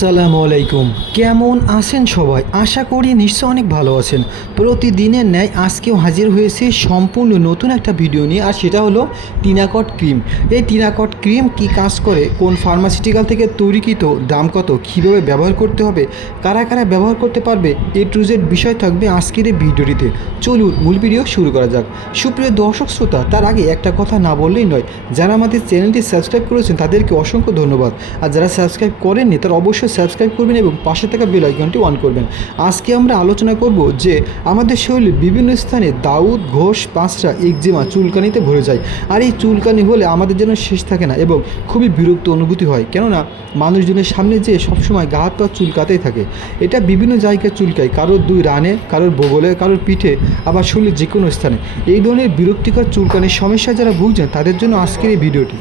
আসসালামু আলাইকুম। কেমন আছেন সবাই? আশা করি নিশ্চয় অনেক ভালো আছেন। প্রতিদিনের ন্যায় আজকেও হাজির হয়েছে সম্পূর্ণ নতুন একটা ভিডিও নিয়ে, আর সেটা হলো টিনাকট ক্রিম। এই টিনাকট ক্রিম কি কাজ করে, কোন ফার্মাসিউটিক্যাল থেকে তৈরিকৃত, দাম কত, কীভাবে ব্যবহার করতে হবে, কারা কারা ব্যবহার করতে পারবে, এ টু জেড বিষয় থাকবে আজকের এই ভিডিওটিতে। চলুন মূল ভিডিও শুরু করা যাক। সুপ্রিয় দর্শক শ্রোতা, তার আগে একটা কথা না বললেই নয়, যারা আমাদের চ্যানেলটি সাবস্ক্রাইব করেছেন তাদেরকে অসংখ্য ধন্যবাদ। আর যারা সাবস্ক্রাইব করেননি তারা অবশ্যই সাবস্ক্রাইব করবেন এবং পাশে থাকা বেল আইকনটি অন করবেন। আজকে আমরা আলোচনা করব যে আমাদের শরীরের বিভিন্ন স্থানে দাউদ, ঘোষ, পাঁচরা, একজিমা, চুলকানিতে ভরে যায়। আর এই চুলকানি হলে আমাদের যেন শেষ থাকে না এবং খুবই বিরক্ত অনুভূতি হয়, কেননা মানুষজনের সামনে যে সবসময় গা হাত পা চুলকাতেই থাকে। এটা বিভিন্ন জায়গায় চুলকায়, কারোর দুই রানে, কারোর বগলে, কারোর পিঠে, আবার শরীরের যে কোনো স্থানে। এই ধরনের বিরক্তিকর চুলকানির সমস্যা যারা ভুগছেন তাদের জন্য আজকের এই ভিডিওটি।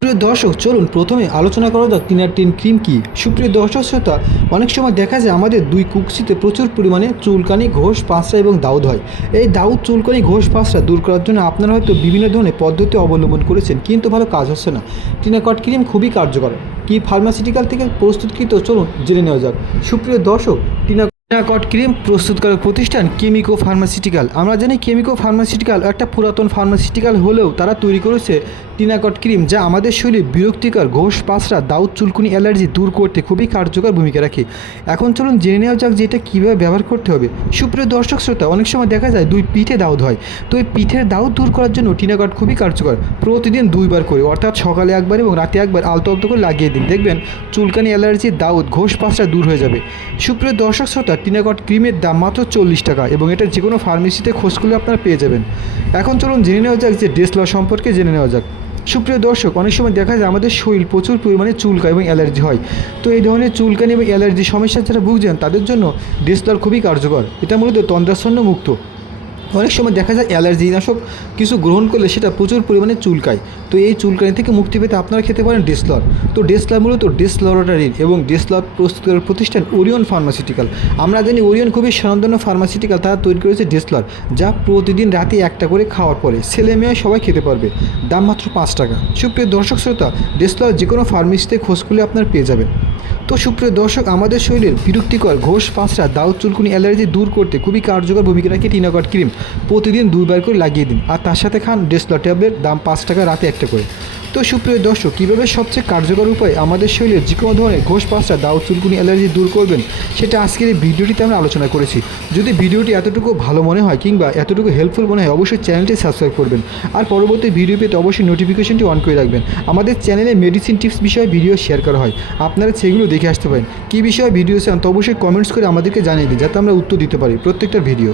সুপ্রিয় দর্শক, চলুন প্রথমে আলোচনা করা যাক টিনাকট ক্রিম কি। সুপ্রিয় দর্শক শ্রোতা, অনেক সময় দেখা যায় আমাদের দুই কুক্ষিতে প্রচুর পরিমাণে চুলকানি, ঘোষ, পাঁচরা এবং দাউদ হয়। এই দাউদ, চুলকানি, ঘোষ, পাঁচরা দূর করার জন্য আপনারা হয়তো বিভিন্ন ধরনের পদ্ধতি অবলম্বন করেছেন, কিন্তু ভালো কাজ হচ্ছে না। টিনাকট ক্রিম খুবই কার্যকর। কি ফার্মাসিউটিক্যাল থেকে প্রস্তুতকৃত, চলুন জেনে নেওয়া যাক। সুপ্রিয় দর্শক, টিনাকট ক্রিম প্রস্তুতকারক প্রতিষ্ঠান কেমিকো ফার্মাসিউটিক্যাল। আমরা জানি কেমিকো ফার্মাসিউটিক্যাল একটা পুরাতন ফার্মাসিউটিক্যাল হলেও তারা তৈরি করেছে টিনাকট ক্রিম, যা আমাদের শরীরে বিরক্তিকর ঘোষ, পাঁচরা, দাউদ, চুলকুনি, অ্যালার্জি দূর করতে খুবই কার্যকর ভূমিকা রাখে। এখন চলুন জেনে নেওয়া যাক যে এটা কীভাবে ব্যবহার করতে হবে। সুপ্রিয় দর্শক শ্রোতা, অনেক সময় দেখা যায় দুই পিঠে দাউদ হয়, তো এই পিঠের দাউদ দূর করার জন্য টিনাকট খুবই কার্যকর। প্রতিদিন দুইবার করে, অর্থাৎ সকালে একবার এবং রাতে একবার আলতো আলতো করে লাগিয়ে দিন, দেখবেন চুলকানি, অ্যালার্জি, দাউদ, ঘোষ, পাঁচরা দূর হয়ে যাবে। সুপ্রিয় দর্শক শ্রোতা, টিনাকট ক্রিমের দাম মাত্র 40 টাকা এবং এটা যে কোনো ফার্মেসিতে খোঁজ করলে আপনারা পেয়ে যাবেন। এখন চলুন জেনে নেওয়া যাক যে ডেসলর সম্পর্কে জেনে নেওয়া যাক। সুপ্রিয় দর্শক, অনেক সময় দেখা যায় আমাদের শরীর প্রচুর পরিমাণে চুলকায় এবং অ্যালার্জি হয়। তো এই ধরনের চুলকানি এবং অ্যালার্জি সমস্যা যারা ভুগছেন তাদের জন্য ডেসলর খুবই কার্যকর। এটা মূলত তন্দ্রাচ্ছন্ন মুক্ত। অনেক সময় দেখা যায় অ্যালার্জিনাশক কিছু গ্রহণ করলে সেটা প্রচুর পরিমাণে চুলকায়। তো এই চুলকানি থেকে মুক্তি পেতে আপনারা খেতে পারেন ডেসলর। তো ডেসলর মূলত ডেসলরেটারিন এবং ডেসলর প্রস্তুতকারক প্রতিষ্ঠান ওরিয়ন ফার্মাসিউটিক্যাল। আমরা জানি ওরিয়ন খুবই স্বনামধন্য ফার্মাসিউটিক্যাল, তারা তৈরি করেছে ডেসলর, যা প্রতিদিন রাতে একটা করে খাওয়ার পরে ছেলে মেয়ে সবাই খেতে পারবে। দাম মাত্র 5 টাকা। সুপ্রিয় দর্শক শ্রোতা, ডেসলর যে কোনো ফার্মেসিতে খোঁজ করলে আপনারা পেয়ে যাবেন। তো সুপ্রিয় দর্শক, আমাদের শরীরের বিরক্তিকর ঘোষ, পাঁচরা, দাউদ, চুলকুনি, অ্যালার্জি দূর করতে খুবই কার্যকর ভূমিকা রাখে টিনাকট ক্রিম। প্রতিদিন দুইবার করে লাগিয়ে দিন, আর তার সাথে খান ডেসলর ট্যাবলেট, দাম 5 টাকা, রাতে একটা করে। তো সুপ্রিয় দর্শক, কীভাবে সবচেয়ে কার্যকর উপায়ে আমাদের শরীরের যে কোনো ধরনের ঘোষ, পাঁচরা, দাউদ, চুলকুনি, অ্যালার্জি দূর করবেন, সেটা আজকের এই ভিডিওটিতে আমরা আলোচনা করেছি। যদি ভিডিওটি এতটুকু ভালো মনে হয় কিংবা এতটুকু হেল্পফুল মনে হয়, অবশ্যই চ্যানেলটি সাবস্ক্রাইব করবেন, আর পরবর্তী ভিডিও পেতে অবশ্যই নোটিফিকেশনটি অন করে রাখবেন। আমাদের চ্যানেলে মেডিসিন টিপস বিষয়ে ভিডিও শেয়ার করা হয়, আপনারা সেগুলো দেখে আসতে পারেন। কী বিষয়ে ভিডিও চান তো অবশ্যই কমেন্টস করে আমাদেরকে জানিয়ে দিন, যাতে আমরা উত্তর দিতে পারি প্রত্যেকটা ভিডিও।